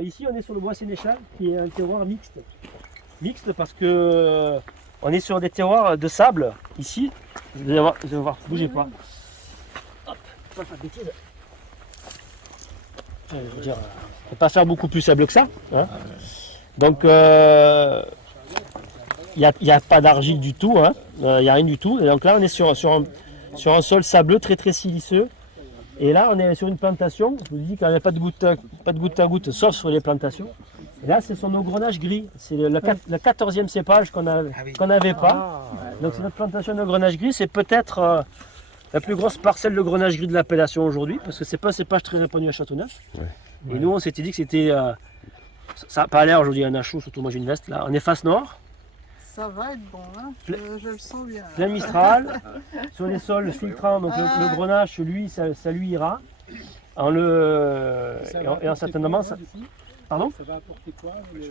ici, on est sur le bois sénéchal, qui est un terroir mixte. Mixte parce que on est sur des terroirs de sable, ici. Vous allez voir, bougez pas. Hop, pas faire de bêtises. Je veux dire, on ne peut pas faire beaucoup plus sable que ça. Hein. Donc, il n'y a pas d'argile du tout, hein. Il n'y a rien du tout. Et donc là, on est sur un sol sableux très très siliceux. Et là, on est sur une plantation. Je vous dis qu'il n'y a pas de goutte à goutte, sauf sur les plantations. Et là, ce sont nos grenaches gris. C'est le 14e cépage qu'on n'avait pas. Donc, c'est notre plantation de grenache gris. C'est peut-être la plus grosse parcelle de grenache gris de l'appellation aujourd'hui, parce que c'est pas un cépage très répandu à Châteauneuf. Ouais. Et nous, on s'était dit que c'était. Ça n'a pas l'air aujourd'hui, un chaud, surtout moi j'ai une veste là. On est face nord. Ça va être bon, hein, je le sens bien. Plein Mistral, sur les sols filtrants, donc le grenache, lui, ça lui ira. Et en certainement, ça... Pardon ? Ça va apporter quoi le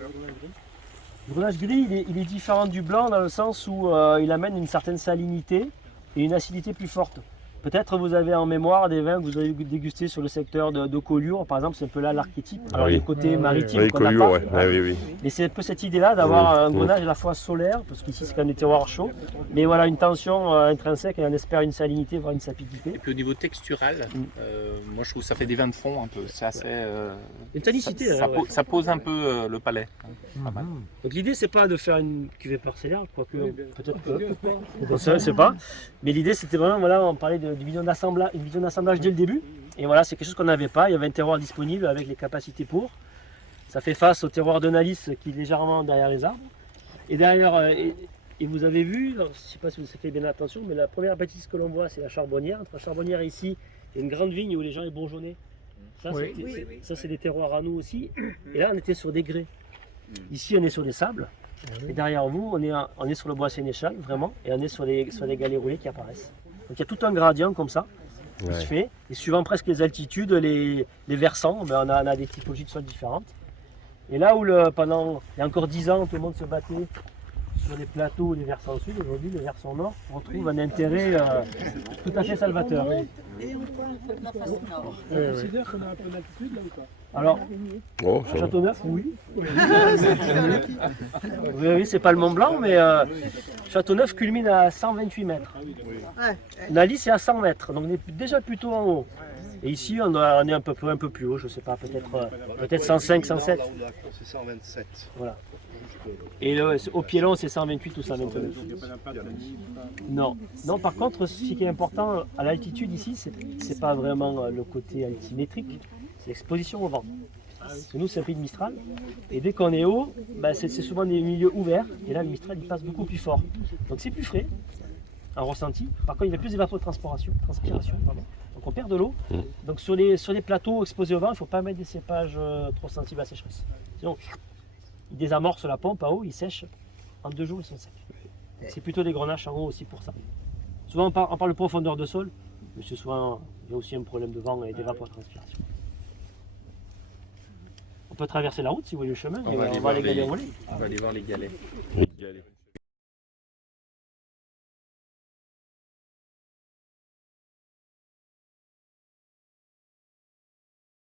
grenache gris, il est différent du blanc dans le sens où il amène une certaine salinité et une acidité plus forte. Peut-être vous avez en mémoire des vins que vous avez dégustés sur le secteur de Collioure, par exemple, c'est un peu là l'archétype. Alors le côté maritime, oui, Collioure, oui. Et c'est un peu cette idée-là d'avoir un grenache à la fois solaire, parce qu'ici c'est quand même des terroirs chauds, mais voilà une tension intrinsèque et on espère une salinité, voire une sapidité. Et puis au niveau textural, moi je trouve que ça fait des vins de fond un peu, c'est assez... une tonicité. Ça pose un peu le palais. Pas mal. Donc l'idée c'est pas de faire une cuvée parcellaire, quoique peut-être que... c'est pas. Mais l'idée c'était vraiment, voilà, on parlait d'une vision d'assemblage dès le début. Et voilà, c'est quelque chose qu'on n'avait pas. Il y avait un terroir disponible avec les capacités pour. Ça fait face au terroir de Nalis qui est légèrement derrière les arbres. Et derrière, et vous avez vu, alors, je ne sais pas si vous avez fait bien attention, mais la première bâtisse que l'on voit c'est la Charbonnière. Entre la Charbonnière et ici, il y a une grande vigne où les gens est bourgeonnaient. Ça, c'est des terroirs à nous aussi. Et là, on était sur des grès. Ici, on est sur des sables. Et derrière nous, on est sur le bois sénéchal, vraiment. Et on est sur les galets roulés qui apparaissent. Donc il y a tout un gradient comme ça qui se fait. Et suivant presque les altitudes, les versants, on a des typologies de sol différentes. Et là où il y a encore 10 ans, tout le monde se battait sur les plateaux ou les versants sud, aujourd'hui les versants nord retrouvent un intérêt tout à fait salvateur. Et on voit un peu de la face nord. On considère qu'on a un peu d'altitude là ou pas? Alors, à Châteauneuf, oui. Oui, c'est pas le Mont Blanc, mais Châteauneuf culmine à 128 mètres. Nalis c'est à 100 mètres, donc on est déjà plutôt en haut. Et ici, on est un peu plus haut, je sais pas, peut-être 105, 107. C'est 127. Voilà. Et au Piélon, c'est 128 ou 129. Non. Non, par contre, ce qui est important à l'altitude ici, c'est pas vraiment le côté altimétrique, c'est l'exposition au vent. Parce que nous, c'est un pays de Mistral. Et dès qu'on est haut, c'est souvent des milieux ouverts. Et là, le Mistral, il passe beaucoup plus fort. Donc c'est plus frais, en ressenti. Par contre, il y a plus d'évapotranspiration. Donc on perd de l'eau. Donc sur les plateaux exposés au vent, il ne faut pas mettre des cépages trop sensibles à la sécheresse. Sinon, ils désamorcent la pompe à eau, ils sèchent. En 2 jours, ils sont secs. C'est plutôt des grenaches en haut aussi pour ça. Souvent, on parle de profondeur de sol, mais c'est souvent, il y a aussi un problème de vent et d'évapotranspiration. On peut traverser la route si vous voulez le chemin. On va aller voir les galets.